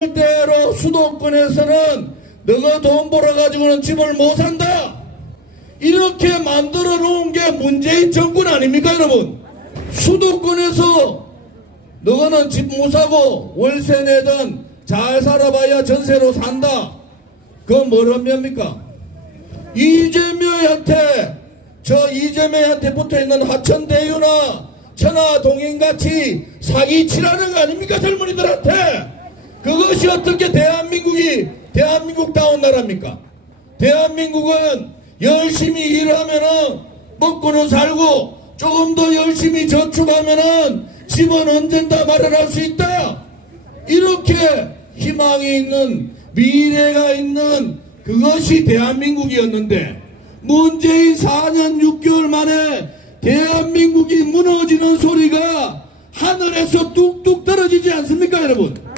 절대로 수도권에서는 너가 돈 벌어가지고는 집을 못 산다. 이렇게 만들어 놓은 게 문재인 정권 아닙니까, 여러분? 수도권에서 너는 집 못 사고 월세 내든 잘 살아봐야 전세로 산다. 그건 뭘 의미합니까? 이재명한테 저 이재명한테 붙어 있는 하천대유나 천하동인같이 사기치라는 거 아닙니까 젊은이들한테 그것이 어떻게 대한민국이 대한민국다운 나라입니까? 대한민국은 열심히 일하면은 먹고는 살고 조금 더 열심히 저축하면은 집은 언젠가 마련할 수 있다. 이렇게 희망이 있는 미래가 있는 그것이 대한민국이었는데 문재인 4년 6개월 만에 대한민국이 무너지는 소리가 하늘에서 뚝뚝 떨어지지 않습니까 여러분?